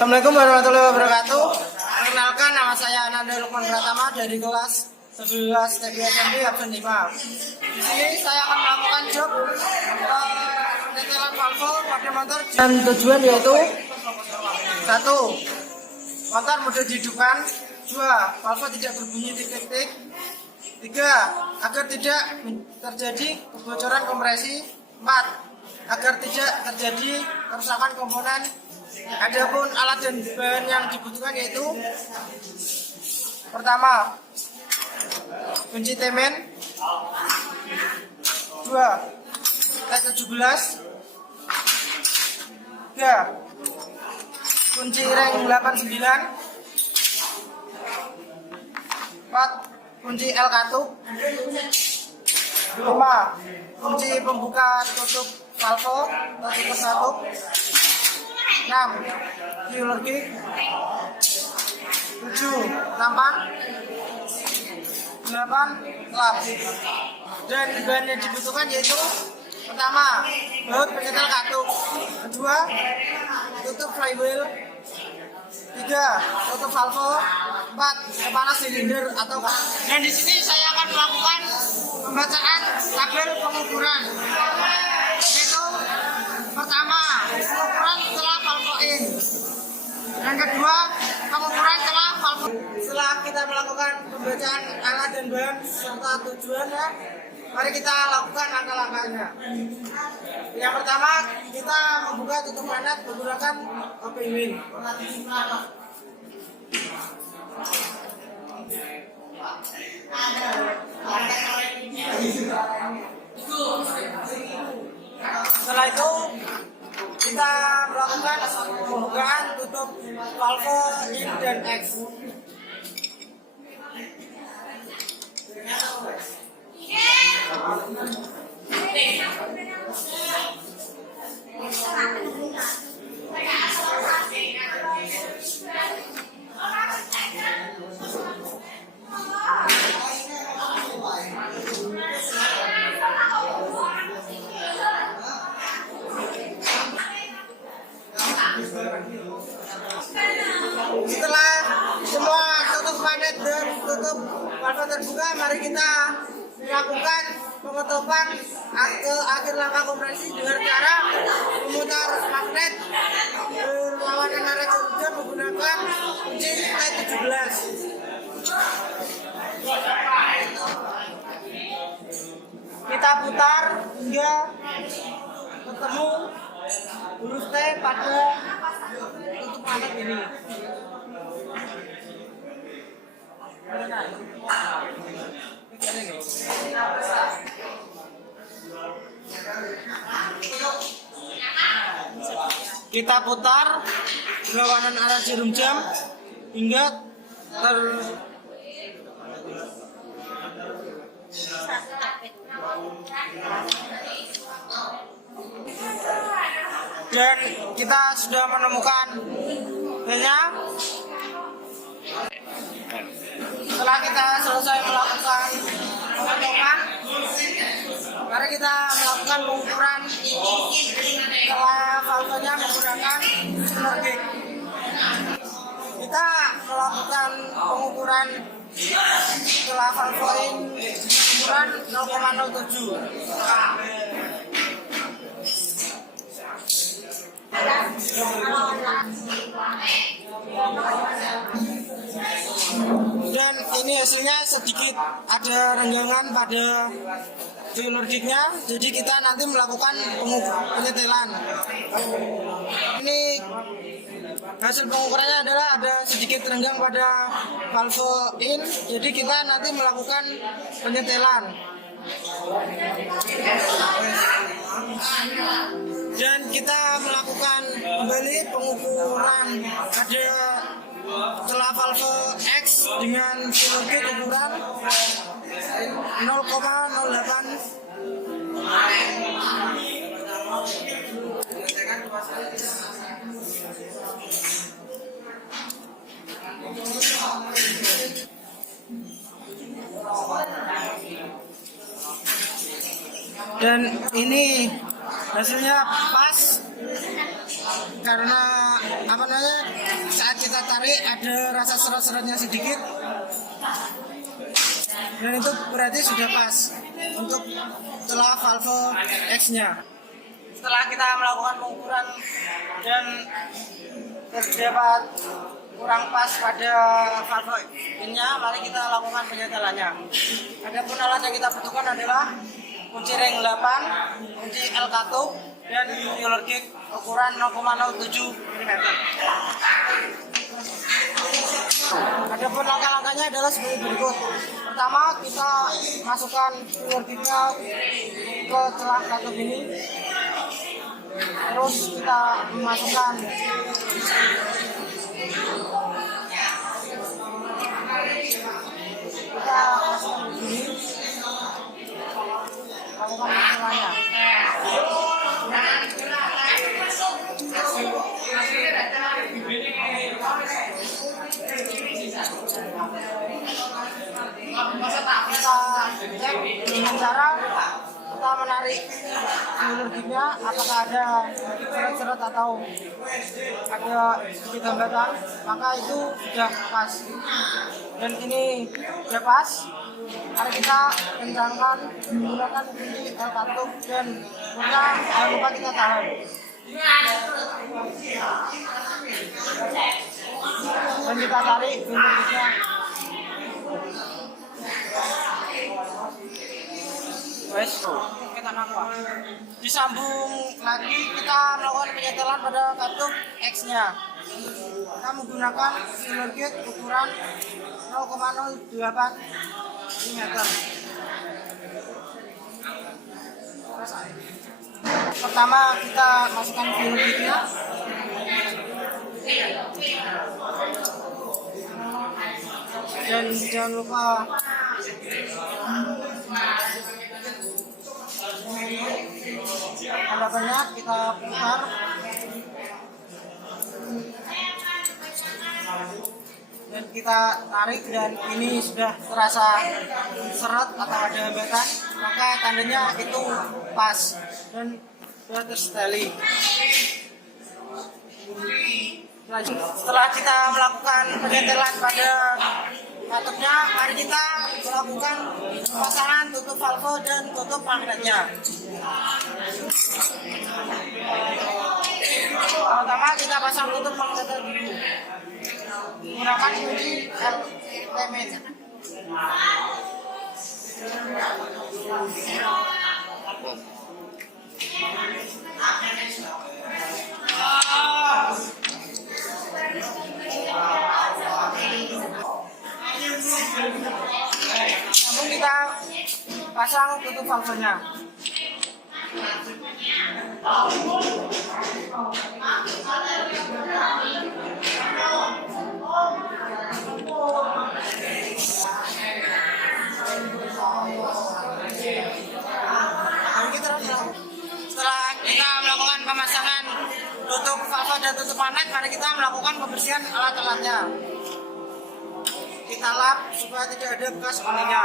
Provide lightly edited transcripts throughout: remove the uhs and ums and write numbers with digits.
Assalamualaikum warahmatullahi wabarakatuh. Perkenalkan, nama saya Ananda Lukman Pratama dari kelas 11 TB SMP absen 5. Di sini saya akan melakukan job penyetelan valve pada motor dan tujuan yaitu 1. Motor mudah dihidupkan. 2. Valve tidak berbunyi tik-tik-tik. 3. Agar tidak terjadi kebocoran kompresi. 4. Agar tidak terjadi kerusakan komponen. Adapun alat dan bahan yang dibutuhkan yaitu pertama, kunci temen. 2. T17. 3. Kunci ring 89. 4. Kunci L katup. 5. Kunci pembuka tutup valve atau tutup katup. 6. Fuel kick. 7. Tampang. 8. Lap. Dan bahan yang dibutuhkan yaitu pertama, baut penyetel katup. 2. Tutup flywheel. 3. Tutup valve. 4. Kepala silinder atau dan di sini saya akan melakukan pembacaan tabel pengukuran. Yaitu pertama, pengukuran setelah valve in. Yang kedua, pengukuran setelah valve. Setelah kita melakukan pembacaan alat dan bahan serta tujuannya, mari kita lakukan langkah-langkahnya. Yang pertama, kita membuka tutup magnet menggunakan OP-wing. Setelah itu kita melakukan pembukaan tutup valve in dan X. Setelah semua tutup magnet dan tutup valve terbuka, mari kita melakukan pengetupan ke akhir langkah kompresi dengan cara memutar magnet berlawanan arah jarum menggunakan kunci T17. Kita putar hingga ketemu huruf T pada tutup magnet ini. Kita putar berlawanan arah jarum jam hingga dan kita sudah menemukan banyak. Setelah kita selesai melakukan pengetupan, mari kita melakukan pengukuran setelah valvenya menggunakan sinergik. Kita melakukan pengukuran setelah valve in ukuran 0,07. Dan ini hasilnya sedikit ada renggangan pada fuel kicknya, jadi kita nanti melakukan penyetelan. Ini hasil pengukurannya adalah ada sedikit renggang pada valve in, jadi kita nanti melakukan penyetelan. Dan kita melakukan kembali pengukuran pada setelah valve X dengan fuel kick ukuran 0,08. Dan ini hasilnya pas. karena apa namanya, saat kita tarik ada rasa seret-seretnya sedikit, dan itu berarti sudah pas untuk celah valve X-nya. Setelah kita melakukan pengukuran dan terdapat kurang pas pada valve in-nya, mari kita lakukan penyetelannya. Adapun alat yang kita butuhkan adalah kunci ring 8, kunci L katup, dan roller gauge ukuran 0,07 mm. Adapun langkah-langkahnya adalah seperti berikut. Pertama, kita masukkan roller gauge-nya ke celah katup ini. Terus kita masukkan di sini, lakukan penyetelannya. Kita cek dengan cara kita menarik roller gauge-nya, apakah ada seret-seret atau ada sedikit hambatan, maka itu sudah pas. Dan ini sudah pas. Mari kita kencangkan menggunakan kunci L katup, dan jangan lupa kita tahan. Dan kita tarik roller gauge-nya. Wes, kita nampak. Disambung lagi, kita melakukan penyetelan pada katup X-nya. Kita menggunakan roller gauge ukuran 0,08 mm. Pertama kita masukkan roller gauge-nya. Dan jangan lupa ada banyak, kita putar dan kita tarik, dan ini sudah terasa seret atau ada hambatan, maka tandanya itu pas dan sudah terseteli. Setelah kita melakukan penyetelan pada katupnya, mari kita melakukan pemasangan tutup valve dan tutup magnetnya. Pertama kita pasang tutup magnetnya dulu menggunakan kunci L lemon. Namun kita pasang tutup valve-nya. Setelah kita melakukan pemasangan tutup valve dan tutup magnet, mari kita melakukan pembersihan alat-alatnya. Kita lap supaya tidak ada bekas kuningnya.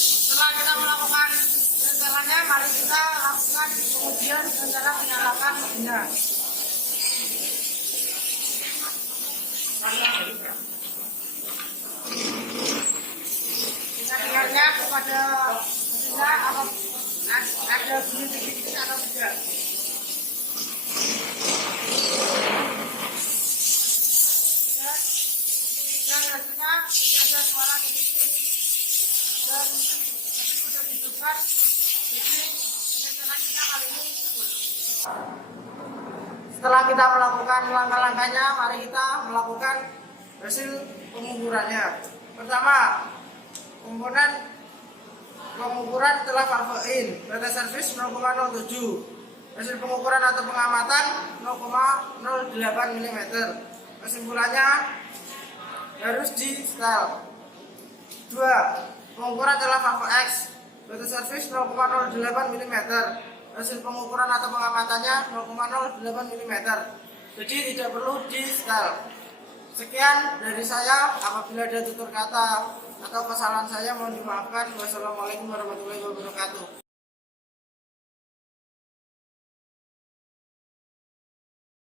Setelah kita melakukan penyetelannya, mari kita lakukan pengujian dengan cara menyalakan mesinnya. Kita dengarnya kepada mesinnya apa ada bunyi sedikit atau tidak. Dan hasilnya tidak ada suara sedikit dan sudah dihidupkan. Jadi penyetelan kita kali ini setelah kita melakukan langkah-langkahnya, mari kita melakukan hasil pengukurannya. Pertama, komponen pengukuran telah valve in, batas servis 0,07, hasil pengukuran atau pengamatan 0,08 mm. Kesimpulannya harus di setel. 2. Pengukuran telah valve X, batas servis 0,08 mm, hasil pengukuran atau pengamatannya 0,08 mm. Jadi tidak perlu di setel. Sekian dari saya. Apabila ada tutur kata atau kesalahan saya mohon dimaafkan. Wassalamualaikum warahmatullahi wabarakatuh.